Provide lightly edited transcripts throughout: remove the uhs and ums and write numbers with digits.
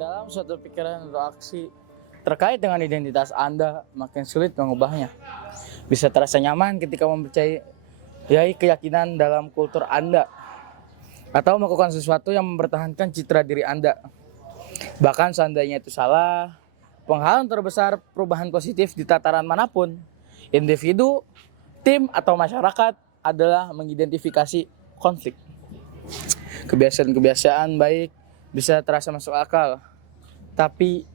dalam suatu pikiran atau aksi terkait dengan identitas Anda, makin sulit mengubahnya. Bisa terasa nyaman ketika mempercayai keyakinan dalam kultur Anda, atau melakukan sesuatu yang mempertahankan citra diri Anda. Bahkan seandainya itu salah, penghalang terbesar perubahan positif di tataran manapun, individu, tim, atau masyarakat adalah mengidentifikasi konflik. Kebiasaan-kebiasaan baik bisa terasa masuk akal, tapi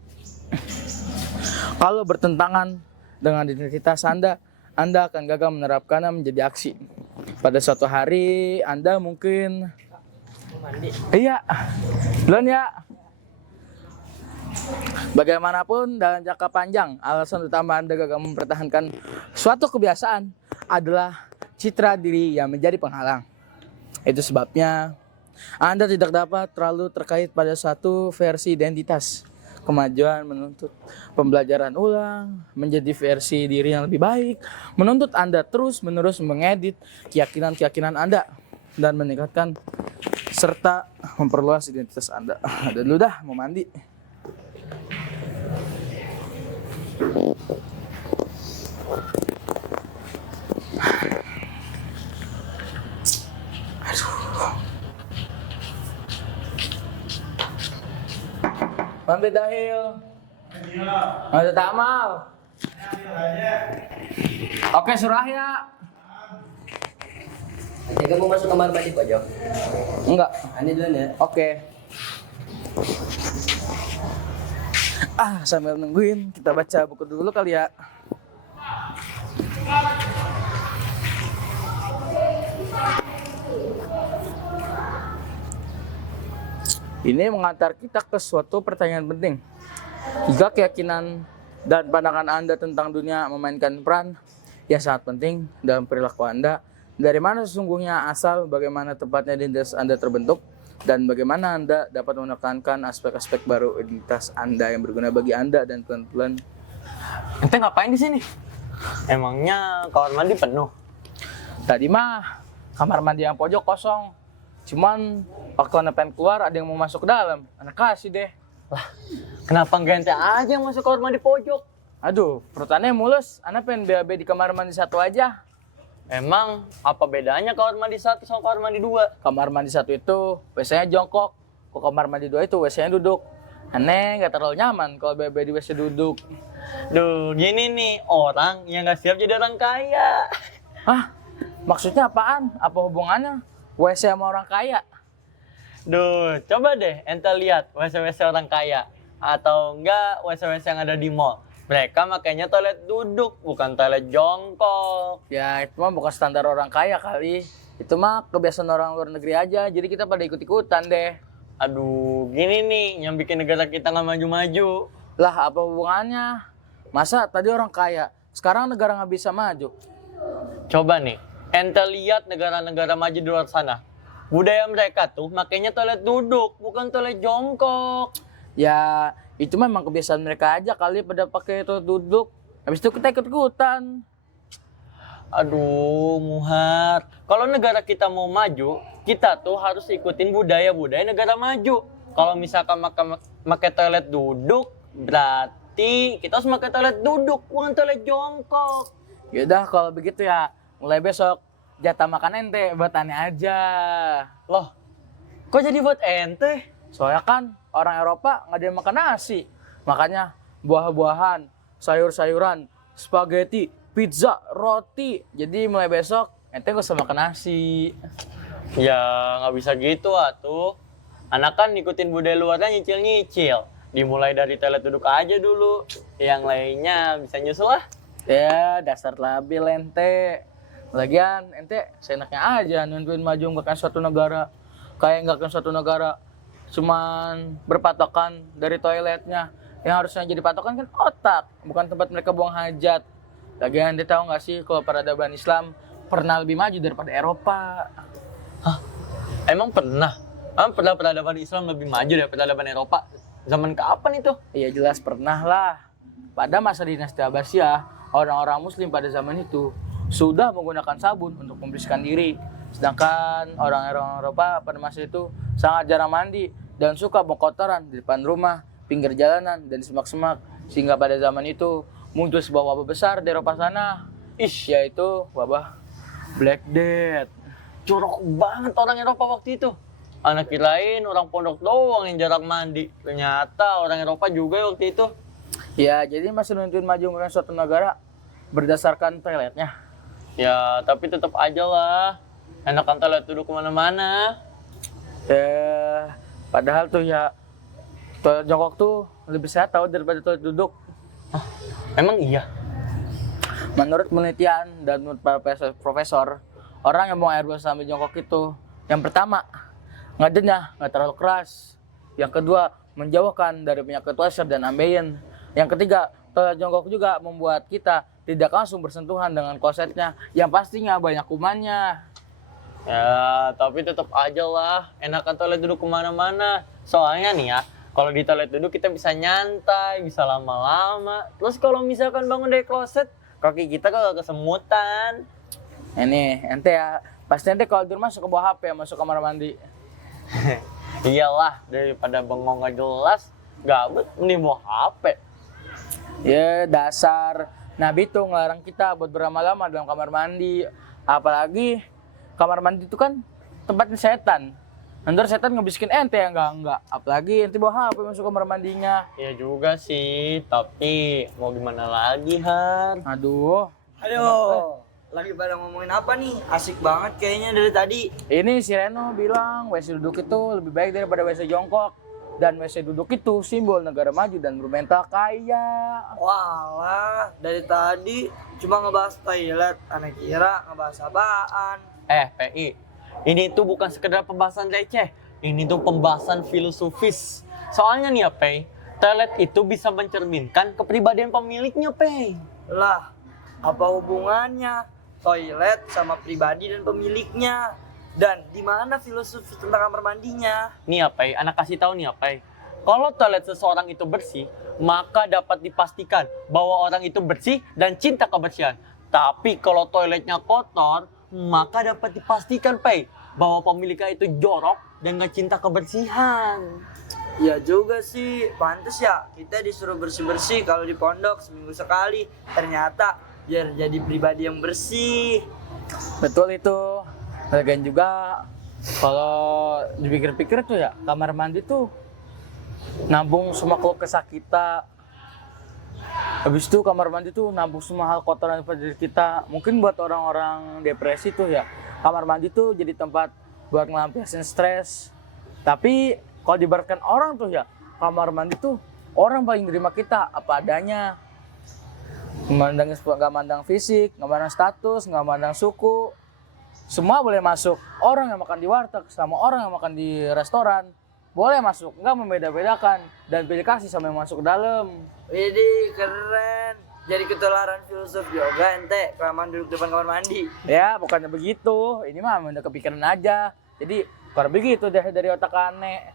kalau bertentangan dengan identitas Anda akan gagal menerapkannya menjadi aksi. Pada suatu hari Anda mungkin Iya, duluan ya. Bagaimanapun dalam jangka panjang, alasan utama Anda gagal mempertahankan suatu kebiasaan adalah citra diri yang menjadi penghalang. Itu sebabnya Anda tidak dapat terlalu terkait pada suatu versi identitas. Kemajuan menuntut pembelajaran ulang, menjadi versi diri yang lebih baik, menuntut Anda terus-menerus mengedit keyakinan-keyakinan Anda dan meningkatkan serta memperluas identitas Anda. Ada dulu dah, mau mandi. Mandi Dahil. Ada Tamal. Oke, Surahya. Nanti kamu masuk kamar mandi pojok. Enggak. Ini dulu ya. Oke. Sambil nungguin kita baca buku dulu kali ya. Ini mengantar kita ke suatu pertanyaan penting. Jika keyakinan dan pandangan Anda tentang dunia memainkan peran yang sangat penting dalam perilaku Anda, dari mana sesungguhnya asal, bagaimana tepatnya identitas Anda terbentuk, dan bagaimana Anda dapat menekankan aspek-aspek baru identitas Anda yang berguna bagi Anda dan teman-teman. Ente ngapain di sini? Emangnya kamar mandi penuh? Tadi mah kamar mandi yang pojok kosong. Cuman waktu Anda pengen keluar ada yang mau masuk ke dalam. Anda kasih deh. Lah, kenapa nggak ente aja yang masuk kamar mandi pojok? Aduh, perut Anda mulus. Anda pengen BAB di kamar mandi satu aja. Emang apa bedanya kamar mandi satu sama kamar mandi dua? Kamar mandi satu itu WC-nya jongkok. Kok kamar mandi dua itu WC-nya duduk. Aneh, nggak terlalu nyaman kalau BAB di WC duduk. Duh, gini nih, orang yang nggak siap jadi orang kaya. Hah? Maksudnya apaan? Apa hubungannya WC sama orang kaya? Duh, coba deh ente lihat WC-WC orang kaya. Atau enggak WC-WC yang ada di mall. Mereka makanya toilet duduk, bukan toilet jongkok. Ya, itu mah bukan standar orang kaya kali. Itu mah kebiasaan orang luar negeri aja. Jadi kita pada ikut-ikutan deh. Aduh, gini nih yang bikin negara kita nggak maju-maju. Lah, apa hubungannya? Masa tadi orang kaya, sekarang negara nggak bisa maju? Coba nih, ente lihat negara-negara maju di luar sana. Budaya mereka tuh makanya toilet duduk, bukan toilet jongkok. Ya, itu memang kebiasaan mereka aja kali pada pakai toilet duduk. Habis itu kita ikut-ikutan. Aduh, Muhat. Kalau negara kita mau maju, kita tuh harus ikutin budaya-budaya negara maju. Kalau misalkan pakai toilet duduk, berarti kita harus pakai toilet duduk, bukan toilet jongkok. Yaudah, kalau begitu ya, mulai besok jatah makan ente buat Ane aja. Loh, kok jadi buat ente? Soalnya kan orang Eropa nggak ada yang makan nasi. Makanya buah-buahan, sayur-sayuran, spaghetti, pizza, roti. Jadi mulai besok ente gak usah makan nasi. Ya nggak bisa gitu atuh. Anak kan ngikutin budaya luarnya nyicil-nyicil. Dimulai dari toilet duduk aja dulu. Yang lainnya bisa nyusul lah. Ya dasar labil ente. Lagian ente seenaknya aja nunjukin maju nggak suatu negara. Kayak nggak suatu negara cuman berpatokan dari toiletnya. Yang harusnya jadi patokan kan otak, bukan tempat mereka buang hajat. Lagian ente tahu nggak sih kalau peradaban Islam pernah lebih maju daripada Eropa? Hah? Emang pernah? Pernah peradaban Islam lebih maju dari peradaban Eropa? Zaman kapan itu? Iya jelas pernah lah. Pada masa dinasti Abbasiyah, orang-orang Muslim pada zaman itu sudah menggunakan sabun untuk membersihkan diri. Sedangkan orang-orang Eropa pada masa itu sangat jarang mandi dan suka buang kotoran di depan rumah pinggir jalanan dan semak-semak. Sehingga pada zaman itu muncul sebuah wabah besar di Eropa sana, yaitu wabah Black Death. Jorok banget orang Eropa waktu itu. Anak kirain orang pondok doang yang jarang mandi. Ternyata orang Eropa juga waktu itu. Ya, jadi masih nentuin maju dengan suatu negara berdasarkan toiletnya. Ya, tapi tetap aja lah. Enakan toilet duduk kemana-mana. Padahal tuh ya toilet jongkok tuh lebih sehat tau daripada toilet duduk. Emang iya? Menurut penelitian dan menurut para profesor, orang yang buang air besar sambil jongkok itu, yang pertama, ngadennya nggak terlalu keras. Yang kedua, menjauhkan dari penyakit washer dan ambeien. Yang ketiga, toilet jongkok juga membuat kita tidak langsung bersentuhan dengan klosetnya, yang pastinya banyak kumannya. Ya, tapi tetap aja lah. Enakan toilet duduk kemana-mana. Soalnya nih ya, kalau di toilet duduk kita bisa nyantai, bisa lama-lama. Terus kalau misalkan bangun dari kloset, kaki kita kagak kesemutan. Ini ente ya, pasti ente kalau di rumah suka bawa HP masuk kamar mandi. Iyalah, daripada bengong gak jelas, gabut mending bawa HP. Ya dasar Nabi tuh ngelarang kita buat berlama-lama dalam kamar mandi. Apalagi kamar mandi itu kan tempatnya setan. Nanti setan ngebisikin ente ya enggak. Apalagi ente bawa HP masuk kamar mandinya. Ya juga sih, tapi mau gimana lagi, Han? Aduh. Aduh, lagi pada ngomongin apa nih? Asik banget kayaknya dari tadi. Ini si Reno bilang WC duduk itu lebih baik daripada WC jongkok. Dan WC duduk itu simbol negara maju dan bermental kaya. Walah, dari tadi cuma ngebahas toilet. Anak kira ngebahas apaan? PI, ini tuh bukan sekedar pembahasan receh. Ini tuh pembahasan filosofis. Soalnya nih ya, Pei, toilet itu bisa mencerminkan kepribadian pemiliknya, Pei. Lah, apa hubungannya toilet sama pribadi dan pemiliknya? Dan di mana filosofi tentang kamar mandinya? Nih ya, Pei, anak kasih tahu nih ya, Pei. Kalau toilet seseorang itu bersih, maka dapat dipastikan bahwa orang itu bersih dan cinta kebersihan. Tapi kalau toiletnya kotor, maka dapat dipastikan, Pei, bahwa pemiliknya itu jorok dan gak cinta kebersihan. Ya juga sih, pantes ya kita disuruh bersih-bersih kalau di pondok seminggu sekali. Ternyata biar jadi pribadi yang bersih. Betul itu. Lagian juga kalau dipikir-pikir tuh ya, kamar mandi tuh nabung semua keluh kesah kita. Habis itu kamar mandi tuh nabung semua hal kotoran pada diri kita. Mungkin buat orang-orang depresi tuh ya, kamar mandi tuh jadi tempat buat ngelampiasin stres. Tapi kalau diibaratkan orang tuh ya, kamar mandi tuh orang paling nerima kita apa adanya. Nggak mandang fisik, nggak mandang status, nggak mandang suku. Semua boleh masuk. Orang yang makan di warteg sama orang yang makan di restoran boleh masuk, nggak membeda-bedakan. Dan pilih kasih sama yang masuk ke dalam. Widih, keren. Jadi ketularan filsuf yoga ente kelamaan duduk depan kamar mandi. Ya, bukannya begitu. Ini mah udah kepikiran aja. Jadi, kalau begitu deh dari otak aneh.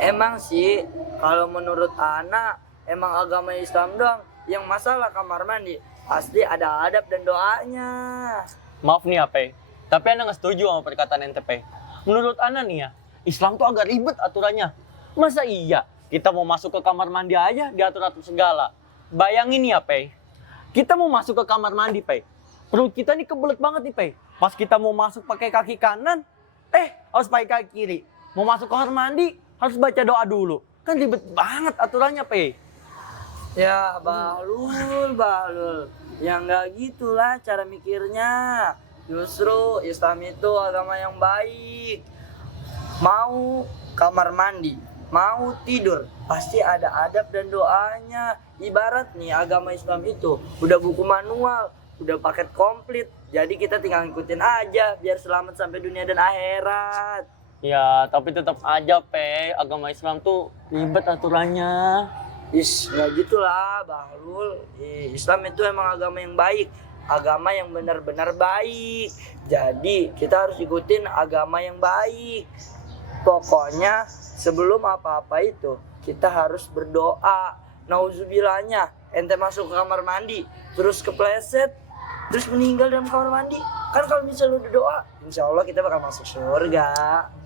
Emang sih, kalau menurut anak, emang agama Islam doang yang masalah kamar mandi. Pasti ada adab dan doanya. Maaf nih ya, Pei, tapi Ana nggak setuju sama perkataan ente, Pei. Menurut Ana nih ya, Islam tuh agak ribet aturannya. Masa iya kita mau masuk ke kamar mandi aja diatur-atur segala? Bayangin ya, Pei, kita mau masuk ke kamar mandi, Pei. Perut kita nih kebelet banget nih, Pei. Pas kita mau masuk pakai kaki kanan, harus pakai kaki kiri. Mau masuk kamar mandi, harus baca doa dulu. Kan ribet banget aturannya, Pei. Ya, Bahlul. Ya nggak gitulah cara mikirnya. Justru Islam itu agama yang baik. Mau kamar mandi, mau tidur, pasti ada adab dan doanya. Ibarat nih agama Islam itu udah buku manual, udah paket komplit. Jadi kita tinggal ngikutin aja biar selamat sampai dunia dan akhirat. Ya, tapi tetap aja, Pei, agama Islam tuh ribet aturannya. Nggak gitulah, Bahlul. Islam itu emang agama yang baik. Agama yang benar-benar baik. Jadi kita harus ikutin agama yang baik. Pokoknya sebelum apa-apa itu kita harus berdoa. Nauzubillahnya ente masuk ke kamar mandi terus kepleset terus meninggal dalam kamar mandi. Kan kalau misalnya lu doa, insya Allah kita bakal masuk surga.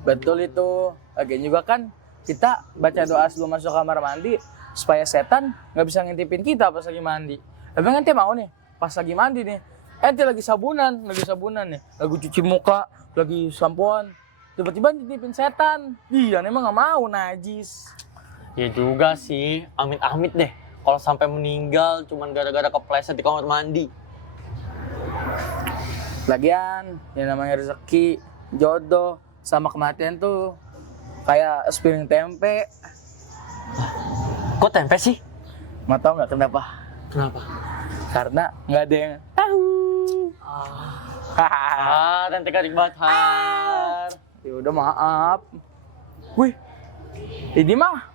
Betul itu. Lagian juga kan kita baca doa sebelum masuk kamar mandi supaya setan nggak bisa ngintipin kita pas lagi mandi. Tapi ente mau nih, pas lagi mandi nih, ente lagi sabunan nih, lagi cuci muka, lagi sampoan, tiba-tiba ngintipin setan. Iya, emang nggak mau najis. Ya juga sih, amit-amit deh. Kalau sampai meninggal cuman gara-gara kepleset di kamar mandi. Lagian, yang namanya rezeki, jodoh, sama kematian tuh kayak sepiring tempe. Kok tempe sih? Mau tau nggak kenapa? Kenapa? Karena nggak ada yang tahu. Tempe garing batar. Ya udah maaf. Wih, ini mah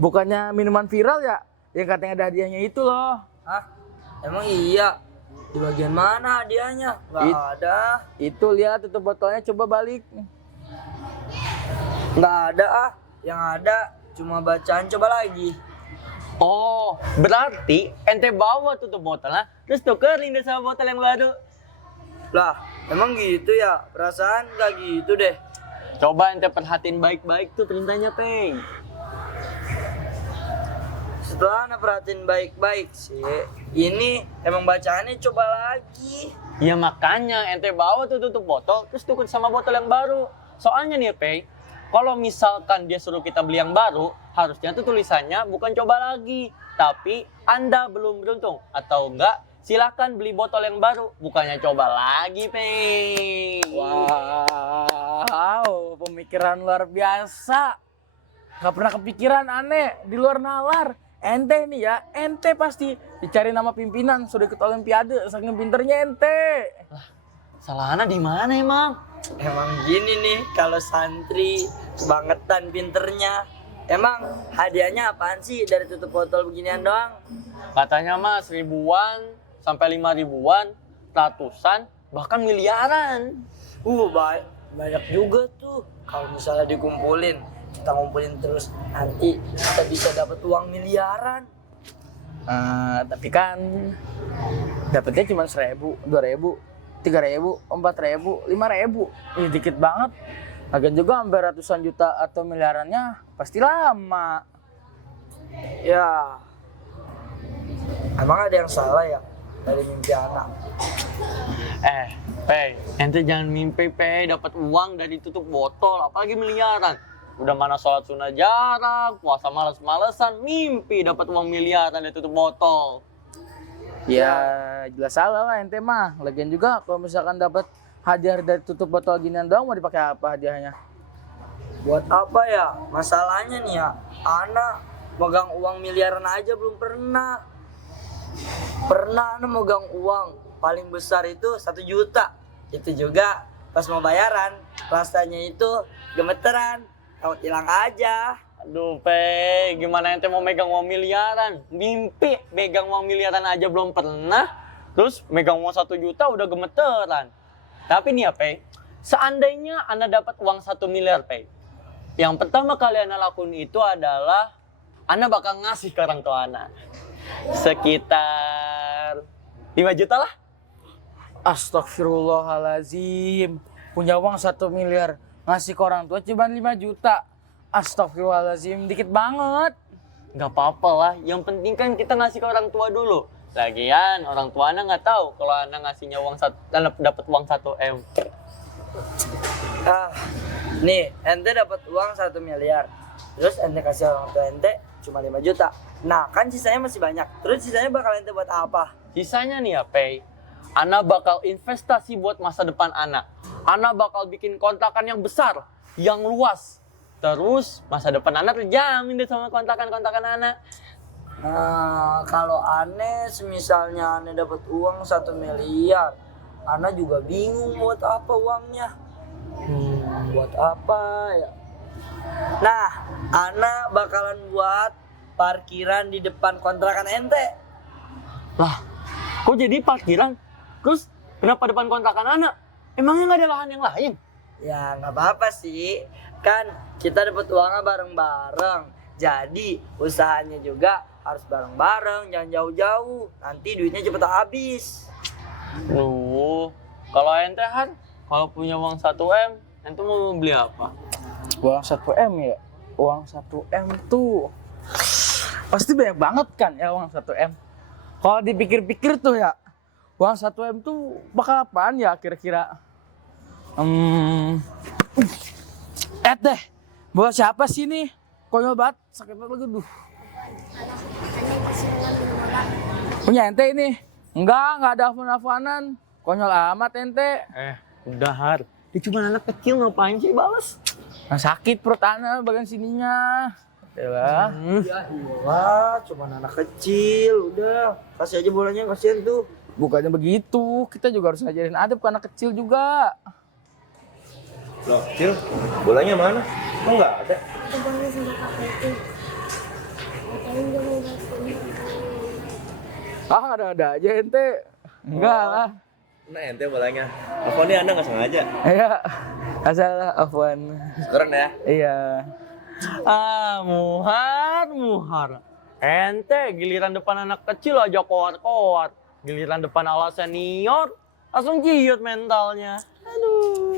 bukannya minuman viral ya? Yang katanya ada hadiahnya itu loh. Hah? Emang iya? Di bagian mana hadiahnya? Nggak ada. Itu lihat tutup botolnya, coba balik. Nggak ada ah. Yang ada cuma bacaan, coba lagi. Oh, berarti ente bawa tutup botolnya, terus tukerin deh sama botol yang baru. Lah, emang gitu ya? Perasaan nggak gitu deh. Coba ente perhatiin baik-baik tuh perintahnya, Peng. Setelah Ana perhatiin baik-baik sih, ini emang bacaannya coba lagi. Ya makanya ente bawa tuh tutup botol, terus tuker sama botol yang baru. Soalnya nih, Peng, kalau misalkan dia suruh kita beli yang baru, harusnya tuh tulisannya bukan coba lagi, tapi Anda belum beruntung. Atau enggak, silahkan beli botol yang baru, bukannya coba lagi, Peng. Wow, pemikiran luar biasa. Gak pernah kepikiran, aneh, di luar nalar. Ente nih ya, ente pasti dicari nama pimpinan, sudah ikut olimpiade, saking pinternya ente. Salahnya di mana emang? Emang gini nih, kalau santri kebangetan pinternya. Emang hadiahnya apaan sih dari tutup botol beginian doang? Katanya mah 1000-an sampai 5.000-an, ratusan, bahkan miliaran. Banyak juga tuh. Kalau misalnya dikumpulin, kita ngumpulin terus, nanti kita bisa dapat uang miliaran. Tapi kan dapetnya cuma 1.000, 2.000, 3.000, 4.000, 5.000. Ih, dikit banget. Lagian juga hampir ratusan juta atau miliarannya pasti lama. Ya, emang ada yang salah ya dari mimpi anak? Pei, ente jangan mimpi, Pei, dapat uang dari tutup botol, apalagi miliaran. Udah mana sholat sunnah jarang, puasa males-malesan, mimpi dapat uang miliaran dari tutup botol. Ya jelas salah lah ente mah. Lagian juga kalau misalkan dapat hadiah dari tutup botol ginian doang, mau dipakai apa hadiahnya? Buat apa ya? Masalahnya nih ya, anak megang uang miliaran aja belum pernah. Pernah anak megang uang paling besar itu 1 juta. Itu juga pas mau bayaran, rasanya itu gemeteran, takut hilang aja. Aduh, Pei, gimana ente mau megang uang miliaran? Mimpi megang uang miliaran aja belum pernah, terus megang uang 1 juta udah gemeteran. Tapi nih ya, Pei, seandainya Anda dapat uang 1 miliar, Pei, yang pertama kali Anda lakukan itu adalah Anda bakal ngasih ke orang tua Anda. Sekitar 5 juta lah. Astagfirullahalazim. Punya uang 1 miliar, ngasih ke orang tua cuma 5 juta. Astagfirullahalazim, dikit banget. Gak apa-apa lah, yang penting kan kita ngasih ke orang tua dulu. Lagian orang tua Anda nggak tahu kalau Anda ngasihnya uang dapat uang 1 M. Nih, ente dapat uang 1 miliar. Terus ente kasih orang tua ente cuma 5 juta. Nah, kan sisanya masih banyak. Terus sisanya bakal ente buat apa? Sisanya nih ya, Pei, Ana bakal investasi buat masa depan Ana. Ana bakal bikin kontrakan yang besar, yang luas. Terus masa depan Ana terjamin deh sama kontrakan-kontrakan Ana. Nah, kalau aneh, misalnya aneh dapat uang 1 miliar, Ana juga bingung buat apa uangnya. Buat apa ya? Nah, Ana bakalan buat parkiran di depan kontrakan ente. Lah, kok jadi parkiran? Terus kenapa depan kontrakan Ana? Emangnya nggak ada lahan yang lain? Ya nggak apa-apa sih, kan kita dapat uangnya bareng-bareng. Jadi usahanya juga harus bareng-bareng, jangan jauh-jauh. Nanti duitnya cepet habis. Kalau ente Han, kalau punya uang 1 M, ente mau beli apa? Uang 1 M ya? uang 1M tuh pasti banyak banget kan ya uang 1M. Kalau dipikir-pikir tuh ya, uang 1M tuh bakal apaan ya kira-kira? Deh, buat siapa sih nih? Konyol banget, sakit banget lagi, duh. Punya ente ini? Enggak ada afan-afanan. Konyol amat ente. Udah Har. Dia cuma anak kecil, ngapain sih balas? Nah, sakit perut ana bagian sininya. Yalah. Wah, cuma anak kecil, udah. Kasih aja bolanya, kasihan tuh. Bukannya begitu, kita juga harus ngajarin adab ke anak kecil juga. Loh, Cil, bolanya mana? Kok nggak ada? Abangnya sama kakak itu katanya dia mau bantuin. Ada aja ente. Enggak lah. Nah, ente bolanya. Apa nih Anda nggak sengaja? Iya. Asal Afwan. Keren ya? Iya. Muhar. Ente giliran depan anak kecil aja koar-koar. Giliran depan ala senior, langsung jiut mentalnya. Aduh.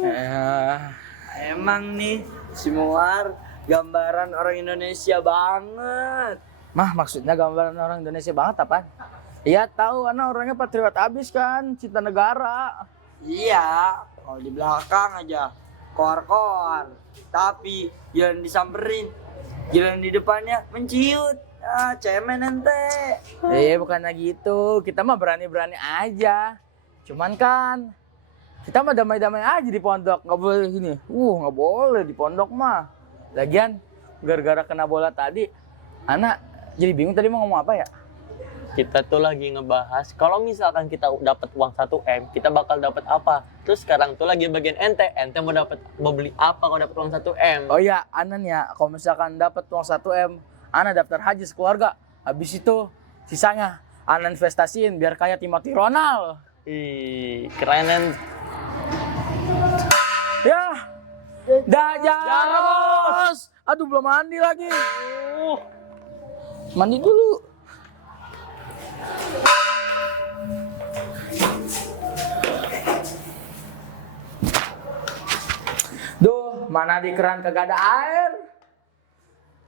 Emang nih, si Muar gambaran orang Indonesia banget. Mah maksudnya gambaran orang Indonesia banget apa? Iya tahu, karena orangnya patriot abis kan, cinta negara. Iya, kalau di belakang aja koar-koar. Tapi jalan disamperin, jalan di depannya menciut. Cemen ente. Bukannya gitu, kita mah berani-berani aja. Cuman kan, kita mah damai-damai aja di pondok, nggak boleh gini. Nggak boleh di pondok mah. Lagian, gara-gara kena bola tadi, anak jadi bingung tadi mau ngomong apa ya? Kita tuh lagi ngebahas kalau misalkan kita dapat uang 1M, kita bakal dapat apa? Terus sekarang tuh lagi bagian ente mau beli apa kalau dapat uang 1M? Oh iya, Anan ya, kalau misalkan dapat uang 1M, Ana daftar haji sekeluarga. Habis itu sisanya Ana investasiin biar kayak Timothy Ronald. Ih, kerenan. Ya, dah jalan bos. Aduh belum mandi lagi. Mandi dulu. Duh, mana di keran kagak ada air.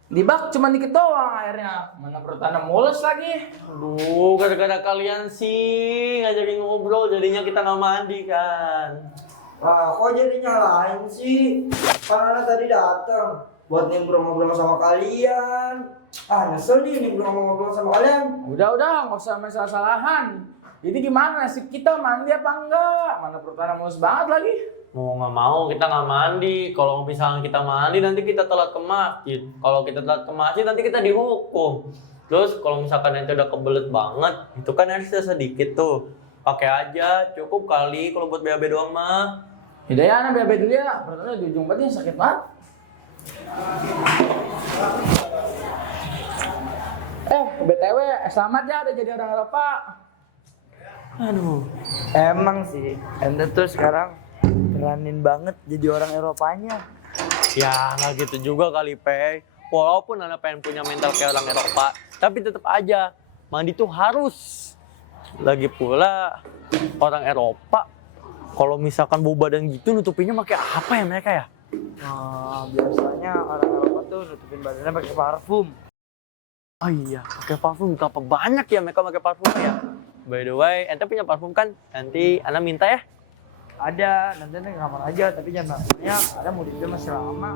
Di bak cuma dikit doang airnya. Mana perut Ana mulus lagi. Aduh, gara-gara kalian sih ngajakin ngobrol, jadinya kita nggak mandi kan. Kok jadi nyalain sih? Karena tadi datang buat ngobrol-ngobrol sama kalian. Nyesel nih ngobrol-ngobrol sama kalian. Udah, nggak usah masalah-salahan. Jadi gimana nasib kita mandi apa enggak? Mana perut Ana mulus banget lagi. Mau nggak mau kita nggak mandi. Kalau misalnya kita mandi nanti kita telat ke masjid. Kalau kita telat ke masjid nanti kita dihukum. Terus kalau misalkan nanti udah kebelet banget, itu kan harusnya sedikit tuh. Pakai aja, cukup kali kalau buat BAB doang mah. Yaudah ya, Ana BAB dulu ya. Perut Ana di ujung batin sakit banget. BTW, selamat ya udah jadi orang Eropa. Aduh. Emang sih, ente tuh sekarang beranin banget jadi orang Eropanya. Ya nggak gitu juga kali, Pe. Walaupun Anda pengen punya mental kayak orang Eropa, tapi tetap aja mandi tuh harus. Lagi pula orang Eropa, kalau misalkan bau badan gitu nutupinnya pakai apa ya mereka ya? Biasanya orang Eropa tuh nutupin badannya pakai parfum. Oh iya, pakai parfum. Berapa banyak ya mereka pakai parfum ya? By the way, ente punya parfum kan? Nanti Ana minta ya. Ada, nanti di kamar aja, tapi jangan maksudnya ada mau di masih lama.